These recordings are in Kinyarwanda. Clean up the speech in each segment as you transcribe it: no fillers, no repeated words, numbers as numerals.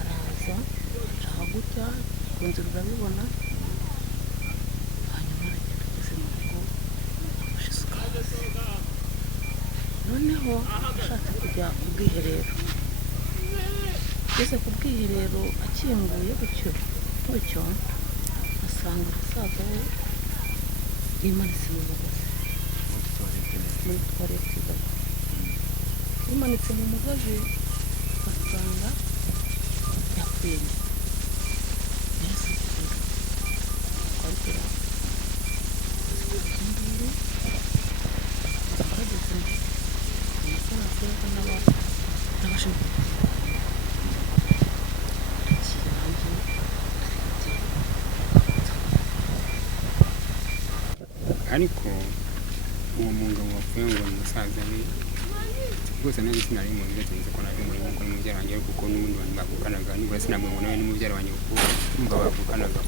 araza acaho gutya kunze urabibona hanyuma aragenda ageze mu rugo afashe isuka noneho ashatse kujya ku bwiherero ageze ku bwiherero akinguye gutyo asanga umusaza we yimanitse mu mugozi muri tuwarete yimanitse mu mugozi asanga yapfuye yesu twabikora induru bageze umusaza n'abashinzwe ariko uwo mugabo wapfuye ngo umusaza we rwose nari sinari mu bibazo nzi ko nari muri ngo n'umubyara wanjye kuko n'ubundi bantu bavukanaga nibura sinabwo ngo nawe n'umubyara wanjye kuko numva bavukanaga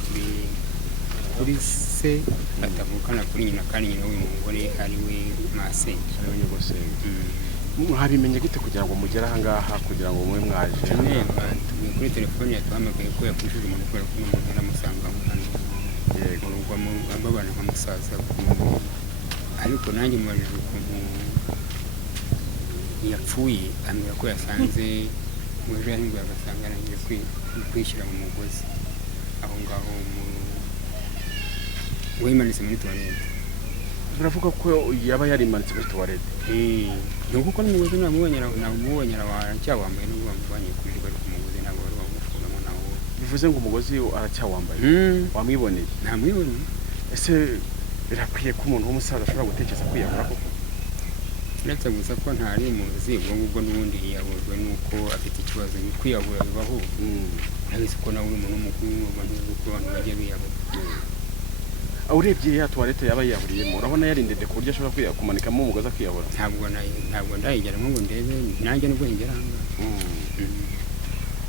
kuri se batavukana kuri nyina kandi nyina w'uyu mugore ari we masenge ari we nyogosenge mwabimenye gute kugira ngo mugere aha ngaha kugira ngo mube mwaje tugiye kuri telefone yatuhamagaye ko yakwishije umuntu kubera ko umuntu aramusanga hano yego n'ubwo babana nk'umusaza ariko nanjye mubajije ukuntu yapfuye ambwira ko yasanze mu ejo yahinduye agasanga yarangiye kwishyira mu mugozi aho ngaho wimanitse muri tuwarete biravuga ko yaba yarimanitse muri tuwarete ni uko n'umugozi namubonye aracyawambaye n'ubwo bamuvanye kuri bari ku mugozi ntabwo bari bamufungamo nawo bivuze ngo umugozi aracyawambaye wamwiboneye ntamwiboneye ese birakwiye ko umuntu w'umusaza ashobora gutekereza kwiyahura koko uretse gusa ko ntari muzi ubwo ngubwo n'ubundi yiyahujwe n'uko afite ikibazo kwiyahura bibaho urabizi ko nawe uri umuntu mukuru abantu uko abantu bajya biyahura urebye ya tuwarete yaba yiyahuriyemo urabona yari ndende ku buryo ashobora kumanikamo umugozi akiyahura ntabwo ndayigeramo ngo ndebe nanjye nubwo ngera aha ngaha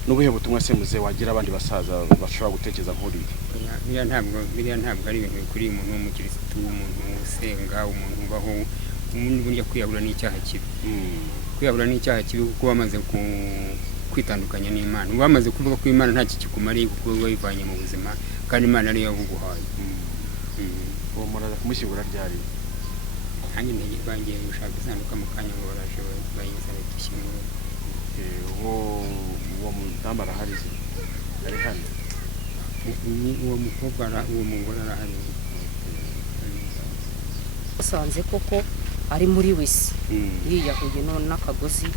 n'ubuhe butumwa se muze wagira abandi basaza bashobora gutekereza nk'uriya biriya ntabwo ari ibintu bikwiriye umuntu w'umukirisitu umuntu usenga umuntu ubaho burya kwiyahura n'icyaha kibi kwiyahura n'icyaha kibi kuko bamaze kwitandukanya n'Imana bamaze kuvuga ko Imana nta kikumariye kuko wayivanye mu buzima kandi Imana ariyo yabuguhaye uwo muraza kumushyingura ryari nanjye ntigiye gushaka isanduka mu kanya ngo baraje bayizane dushyingure uwo mudamu arahari ari hano uwo mugore arahari basanze koko ari muri wese yiyahuye none n'akagozi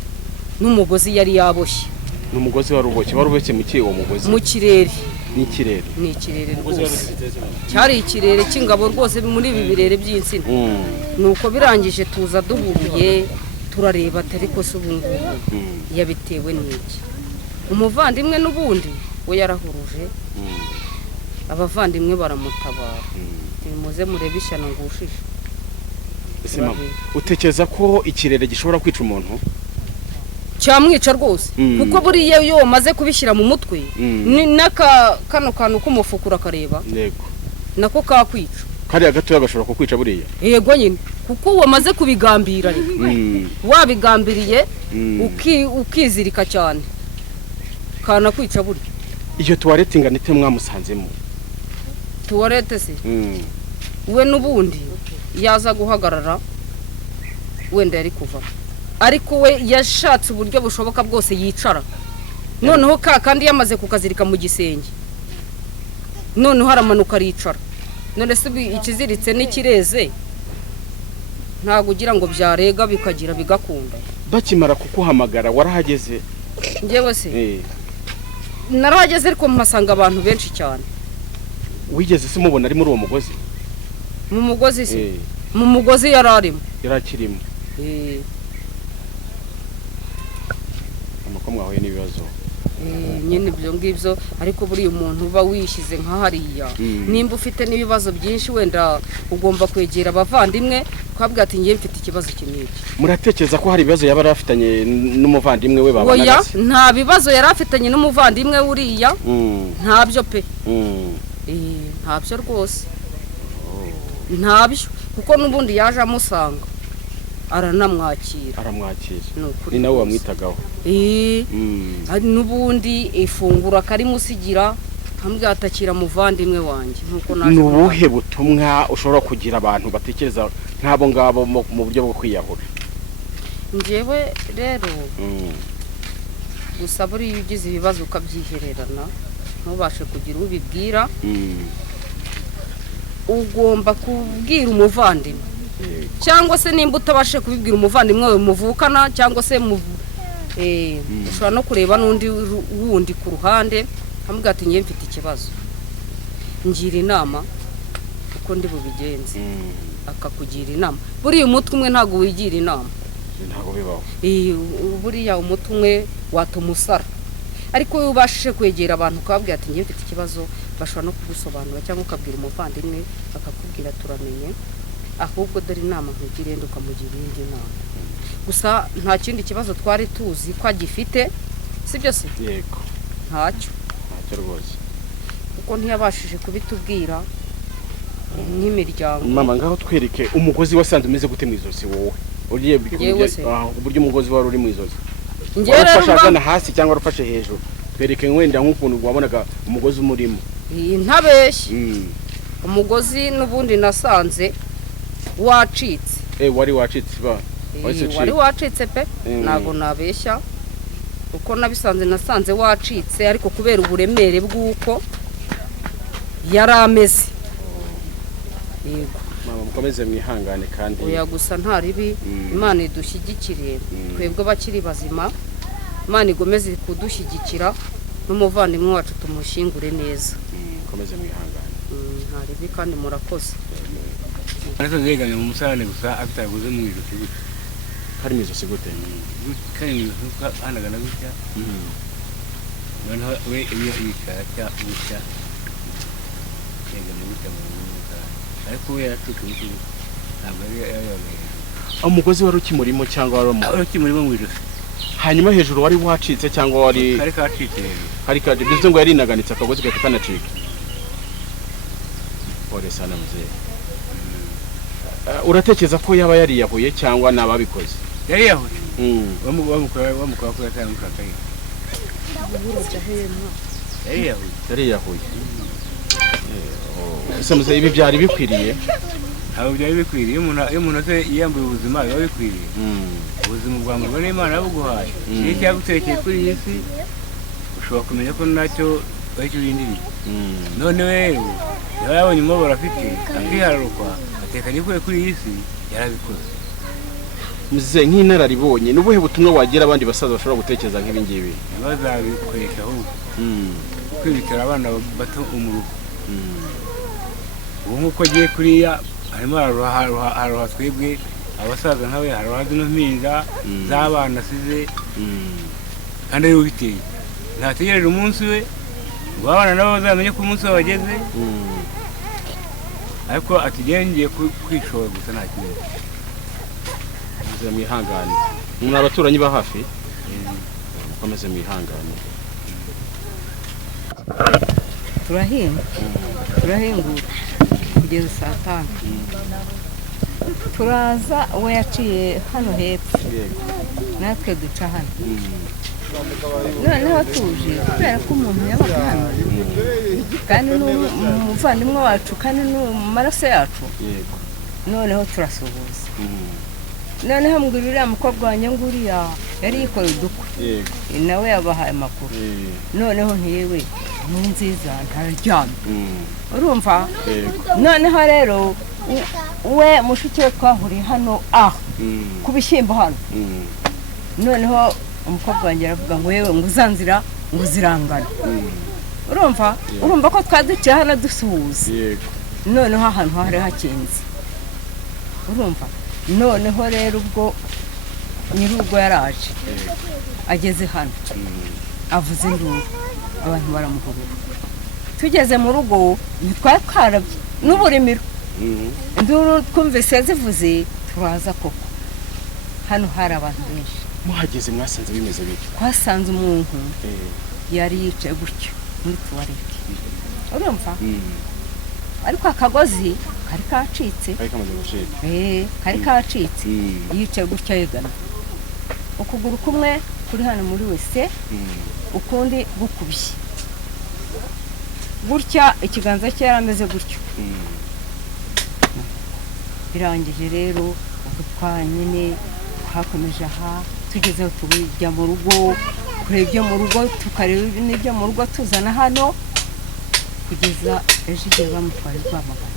n'umugozi yari yaboshye n'umugozi waruboshye mu kiye uwo mugozi mu kirere ni ikirere rwose cyari ikirere cy'ingabo rwose muri ibi birere by'insina nuko birangije tuza duhuye turareba atari ko se ubu ngubu yabitewe n'iki umuvandimwe n'ubundi we yarahuruje abavandimwe baramutabara muze murebe ishyano ngushije utekereza ko ikirere gishobora kwica umuntu cyamwica rwose kuko buriya iyo wamaze kubishyira mu mutwe kano kantu k'umufukura kareba yego nako kakwica kariya gatoya gashobora kukwica buriya yego nyine kuko wamaze kubigambira wabigambiriye ukizirika cyane kanakwica burya iyo tuwarete ingana ite mwamusanzemo tuwarete se we n'ubundi yaza guhagarara wenda yari kuva ariko we yashatse uburyo bushoboka bwose yicara noneho kandi yamaze kukazirika mu gisenge noneho aramanuka aricara none se ikiziritse n'ikireze ntabwo ugira ngo byarega bikagira bigakunda bakimara kukuhamagara warahageze njyewe se narahageze ariko mpasanga abantu benshi cyane wigeze se mubona ari muri uwo mugozi mu mugozi se mu mugozi yararimo yarakirimo ko mwahuye n'ibibazo nyine ibyo ngibyo ariko buriya umuntu uba wishyize nka hariya nimba ufite n'ibibazo byinshi wenda ugomba kwegera abavandimwe ukabwira ati ngiye mfite ikibazo kinini muratekereza ko hari ibibazo yaba yarafitanye n'umuvandimwe we babana nta bibazo yari afitanye n'umuvandimwe uriya ntabyo pe ntabyo rwose ntabyo kuko n'ubundi yaje amusanga aranamwakira ni nawe wamwitagaho n'ubundi ifunguro akarimusigira ambwira atakira muvandimwe wanjye nkuko naje. Ni ubuhe butumwa ushobora kugira abantu batekereza nk'abo ngabo mu buryo bwo kwiyahura? Njyewe rero gusa buriya ugize ibibazo ukabyihererana ntubashe kugira ubibwira, ugomba kubwira umuvandimwe, cyangwa se nimba utabashe kubibwira umuvandimwe wawe muvukana, cyangwa se ushobora no kureba n'undi wundi ku ruhande ambwira ati ngiye mfite ikibazo, ngira inama uko ndi bubigenze, akakugira inama. Buriya umutwe umwe ntabwo wigira inama, ntabwo bibaho. Buriya umutwe umwe watuma usara, ariko iyo ubashije kwegera abantu ukababwira ati ngiye mfite ikibazo, bashobora no kugusobanura, cyangwa ukabwira umuvandimwe akakubwira turamenye, ahubwo dore inama nkugire ukamugira iyindi nama. Gusa nta kindi kibazo twari tuzi ko agifite, sibyo se? Yego, ntacyo rwose, kuko ntiyabashije kubitubwira nk'imiryango. Mama, ngaho twereke umugozi wasanze umeze gute mu izosi wowe? Ugiye uburyo umugozi wari uri mu izosi, warufashe agana hasi cyangwa warufashe hejuru? Twereke wenda nk'ukuntu wabonaga umugozi umurimo. Ntabeshye, umugozi n'ubundi nasanze wacitse. Wari wacitse ba? Wari wacitse pe, ntabwo nabeshya, kuko nasanze wacitse, ariko kubera uburemere bw'uko yari ameze. Yego mama, mukomeze mwihangane kandi oya gusa nta ribi. Imana idushyigikire twebwe bakiri bazima, Imana igomeze kudushyigikira, n'umuvandimwe wacu tumushyingure neza. Mukomeze mwihangane, nta ribi kandi murakoze. Ariko zegamye mu musarane gusa afitaguze mu ijosi gute? Hari mu ijosi gute? Kandi mu ijosi anagana gutya. Noneho we iyo yicara gutya yegamye gutya mu musarane, ariko we yaratuka gutya ntabwo ari yayobeye. Umugozi wari ukimurimo cyangwa wari ukimurimo mu ijosi? Hanyuma hejuru wari wacitse cyangwa wari kari kacitse hejuru? Kari kacitse, bivuze ngo yari inaganitse akagozi gahita kanacika. Pole sana mzee. Uratekereza ko yaba yariyahuye cyangwa nababikoze? Yariyahuye. Wamukora ko yatanguka kai. Yariyahuye. Ese mzee, ibi byari bikwiriye? Ntabwo byari bikwiriye. Iyo umuntu ase yambuye ubuzima biba bikwiriye. Ubuzima bwa muntu n'Imana yabuguhaye. Iyo cyagutekeye kuri iyi si ushobora kumenya ko nacyo aricyo urindiriye. None wewe yabonye umubabaro afite, akihararukwa, atekanye kwe kuri iyi si, yarabikoze. Mzee, nk'inararibonye n'ubuhe butumwa wagira abandi basaza bashobora gutekereza nk'ibi ngibi? Bazabikoresha ahubwo kwibikira abana bato umurugo. Ubu nk'uko agiye kuriya harimo haruha twebwe abasaza nkawe, haruha zino mpinja z'abana asize, kandi ari ubiteye. Ntategereje umunsi we ngo abana nabo bazamenye ko umunsi we wageze, ariko atigengiye kwishora gusa nta kintu. Mzee, mwihangane. Muna abaturanyi ba hafi? Mukomeze mwihangane. turahingura kugeza saa 5. Turaza we yaciye hano hepfo, natwe duca hano. Noneho tuje kubera ko umuntu yabaga hano, kandi n'umuvandimwe wacu, kandi n'amaraso yacu. Noneho turasuhuza. Noneho mbwira uriya mukobwa wanjye nguriya yari yikoreye udukwe, nawe yabahaye amakuru. Noneho ntiyewe ni nziza ntaryamye, urumva? Noneho rero we mushiki we twahuriye hano ku bishyimbo hano. Noneho umukobwa wanjye aravuga ngo yewe ngo uzanzira ngo uzirangane, urumva ko twaduciye hano dusuhuza. Noneho ahantu hari hakinze, urumva? Noneho rero ubwo nyirugo yaraje, ageze hano avuze induru, abantu baramuhurura. Tugeze mu rugo ntitwari twarabye n'uburimiro, induru twumvise zivuze, turaza koko. Hano hari abantu benshi. Muhageze mwasanze bimeze bite? Twasanze umuntu yari yicaye gutyo muri tuwarete, urumva? ariko akagozi kari kacitse kari kacitse yicaye gutya yegana ukuguru kumwe kuri hano muri wese ukundi gukubye gutya ikiganza cye yarameze gutyo birangije rero ubwo twanyine hakomeje aha tugezeho tujya mu rugo kureba ibyo mu rugo tukareba n'ibyo mu rugo tuzana hano kugeza ejo igihe bamutwaye Rwamagana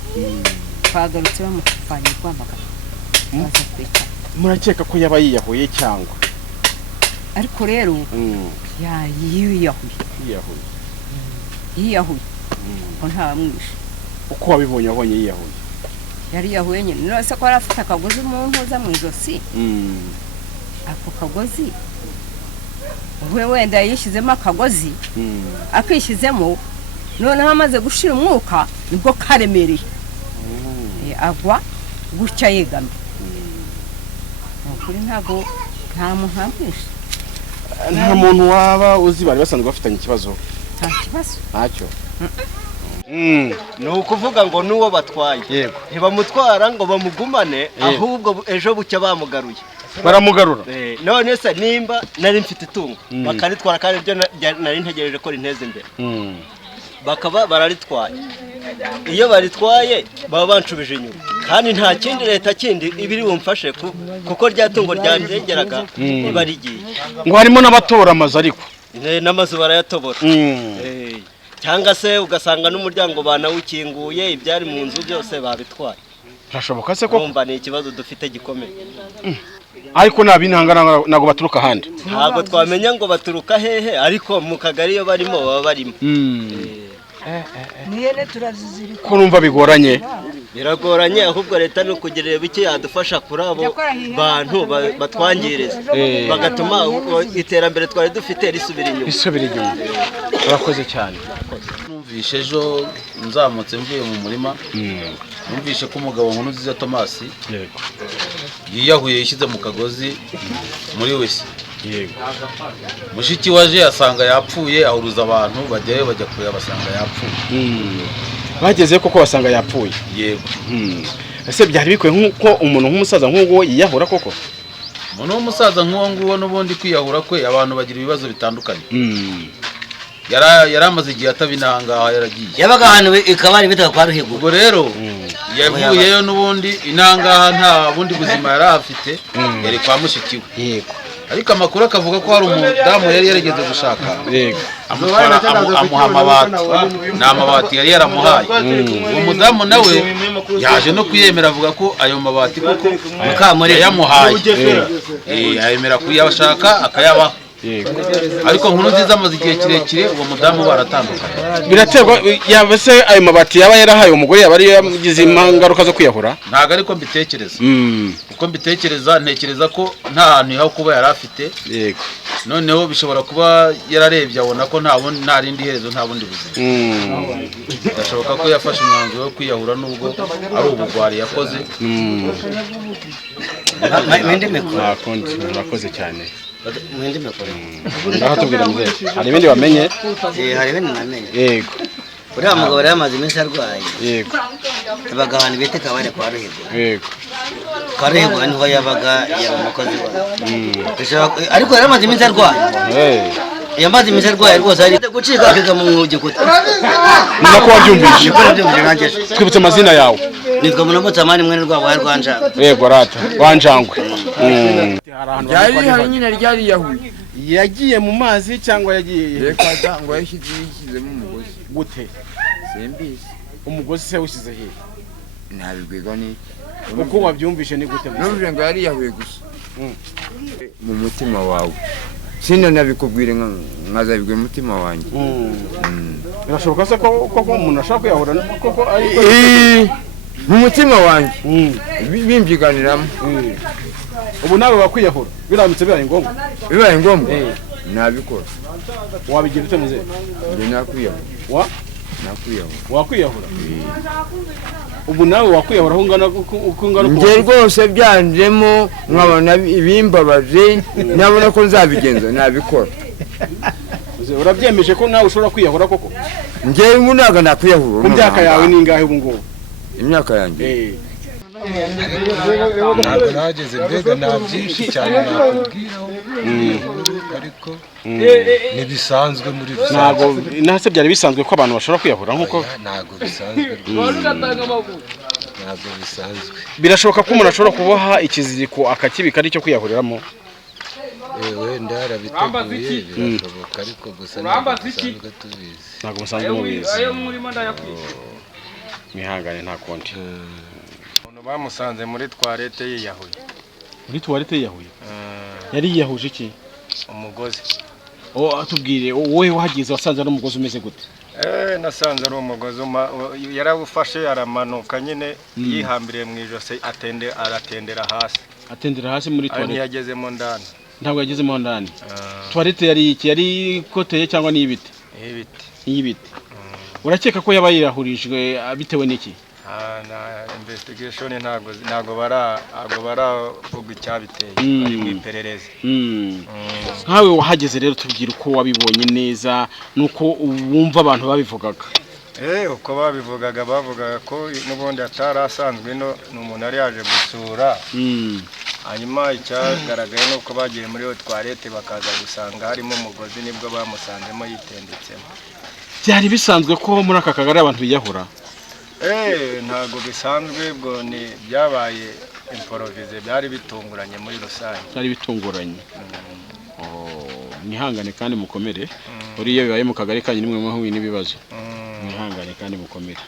twagarutse bamutwaye Rwamagana baza kwicara. Murakeka ko yaba yiyahuye cyangwa ariko rero yiyahuye ko nta mwishe. Uko wabibonye wabonye yiyahuye? Yari yahuye nyine nose ko arafite akagozi mu mpuza mu ijosi. Ako kagozi we wenda yishyizemo akagozi akishyizemo noneho amaze gushira umwuka nibwo karemereye agwa gutya yegamye. Ukuri ntago nta muntu amwishe. Nta muntu waba uzi bari basanzwe bafitanye ikibazo? Nta kibazo ntacyo. Ni ukuvuga ngo n'uwo batwaye ntibamutwara ngo bamugumane ahubwo ejo bucya bamugaruye baramugarura. None se nimba nari mfite itungo bakaritwara kandi ibyo nari ntegereje ko rinteze imbere bakaba bararitwaye. Iyo baritwaye baba banshubije inyuma kandi nta kindi leta kindi ibiri bumfashe kuko rya tungo ryandegeraga riba rigiye. Ngo harimo n'abatora amazu ariko n'amazu barayatobora cyangwa se ugasanga n'umuryango banawukinguye ibyari mu nzu byose babitwaye. Birashoboka se ko kumva ni ikibazo dufite gikomeye. Ariko nabintangana nago baturuka handi ntabwo twamenya ngo baturuka hehe ariko mu kagari iyo barimo baba barimo. Niyene turazizirika ko numva bigoranye. Biragoranye ahubwo leta no kugerera bike yadufasha kuri abo bantu batwangiriza bagatuma iterambere twari dufite risubira inyuma. Urakoze cyane. Numvishe ejo nzamutse mvuye mu murima numvishe ko umugabo Nkurunziza Thomas yiyahuye yishyize mu kagozi muri wese. Mushiki waje asanga yapfuye ahuruza abantu bajyayo bajya kureba basanga yapfuye. Bageze koko basanga yapfuye? Yego. Ese byari bikwe nkuko umuntu nk'umusaza nk'uwo yiyahura koko? Umuntu w'umusaza nk'uwo n'ubundi kwiyahura kwe abantu bagira ibibazo bitandukanye. Yaramaze igihe atabinanga yaragiye. Yabaga ahantu ikabari bita kwa Ruhigo. Ubwo rero yavuyeyo n'ubundi inanga nta bundi buzima yari afite yari kwa mushiki we. Yego. Ariko amakuru akavuga ko hari umudamu yari yarigeze gushaka. Yego. Amuha amabati. Nta mabati yari yaramuhaye. Uwo mudamu nawe yaje no kuyemera avuga ko ayo mabati koko yamuhaye. Yemera kuyashaka akayabaha. Ariko Nkurunziza amaze igihe kirekire uwo mudamu baratandukanye. Biraterwa yaba se ayo mabati yaba yarahaye umugore yaba ari yagize ingaruka zo kwiyahura? Ntago ariko mbitekereza. Uko mbitekereza ntekereza ko nta hantu yaho kuba yari afite. Yego. Noneho bishobora kuba yararebye abona ko nta rindi herezo nta bundi buzima. Ndashoboka ko yafashe umwanzuro wo kwiyahura nubwo ari ubugwari yakoze. Murakoze cyane. Mwende mekore. Ndaho tubwira muzee. Hari ibindi wamenye? Hari ibindi namenye. Yego. Uriya mugabo yamaze iminsi arwaye. Yego. Yabaga ahantu bita kabare kwa Ruhigo. Yego. Kwa Ruhigo niho yabaga yari umukozi we. Ariko yaramaze iminsi arwaye. Yamaze iminsi arwaye rwose ari gucika akiga mu mwugikuta. Niko wabyumvise? Twibutse amazina yawe. Nitwa Munamutamani mwene rwabo yarwanja. Yego rata. Wanjangwe. Yari nyine ryari yahuye. Yagiye mu mazi cyangwa yagiye? Reka ngo yashyizemo umugozi. Gute? Simbizi. Umugozi se ushyize he? Ntabigwiga ni. Uko wabyumvishe ni gute? N'uje ngo yari yahuye gusa. Mu mutima wawe. Sina nabikubwire nkazabigwe mu mutima wanjye. Birashoboka se ko umuntu ashaka kwiyahura koko ariko mu mutima wanjye. Bimvyiganiramo. Ubu nawe wakwiyahura biramutse bibaye ngombwa? Bibaye ngombwa? Nabikora. Wabigira ute muzee? Ndi nakwiyahura. Nakwiyahura. Wakwiyahura? Ubu nawe wakwiyahura aho ungana uko nge rwose byanjemo nkabona ibimbabaje nabona ko nzabigenza nabikora. urabyemeje ko nawe ushobora kwiyahura koko? Njyewe ntabwo nakwiyahura. Ku myaka yawe ni ingahe ubu ngubu? Imyaka yanjye ntabwo nageze mbega nta byinshi cyane nakubwiraho ariko ntibisanzwe muri rusange. Ntabwo nase byari bisanzwe ko abantu bashobora kwiyahura nkuko? Ntabwo bisanzwe ntabwo bisanzwe. Birashoboka ko umuntu ashobora kuboha ikiziriko akakibika ari cyo kwiyahuriramo? Wenda yarabiteguye birashoboka ariko gusa ntabwo bisanzwe tubizi. Ntabwo musanzwe mubizi. Mihangane nta konti. Bamusanze muri toilette yiyahuye. Muri toilette yiyahuye? Yari yiyahuje iki? Umugozi. Atubwire wowe wahagize wasanze ari umugozi umeze gute? Nasanze ari umugozi yarawufashe aramanuka nyine yihambiriye mu ijosi aratendera hasi. Atendera hasi muri toilette? Ntiyagezemo ndani. Ntabwo yagezemo ndani. Toilette yari iki? Yari koteye cyangwa ni ibiti? Ibiti. Ibiti. Urakeka ko yaba yiyahurijwe bitewe n'iki? Investigation ntago baravuga icyabiteye ari mu iperereza. Nkawe wahageze rero tubwira uko wabibonye neza nuko wumva abantu babivugaga. Uko babivugaga bavugaga ko n'ubundi atarasanzwe no umuntu ari yaje gusura. Hanyuma icyagaragaye nuko bagiye muri toilette bakaza gusanga harimo umugozi nibwo bamusanzemo yitendetsemo. Byari bisanzwe ko muri aka kagari abantu biyahura? Ntago bisanzwe bwo ni byabaye improvise byari bitunguranye muri rusange. Byari bitunguranye. Nihangane kandi mukomere. Uriyo bibaye mu kagari kanyu nimwe muhuye n'ibibazo. Nihangane kandi mukomere.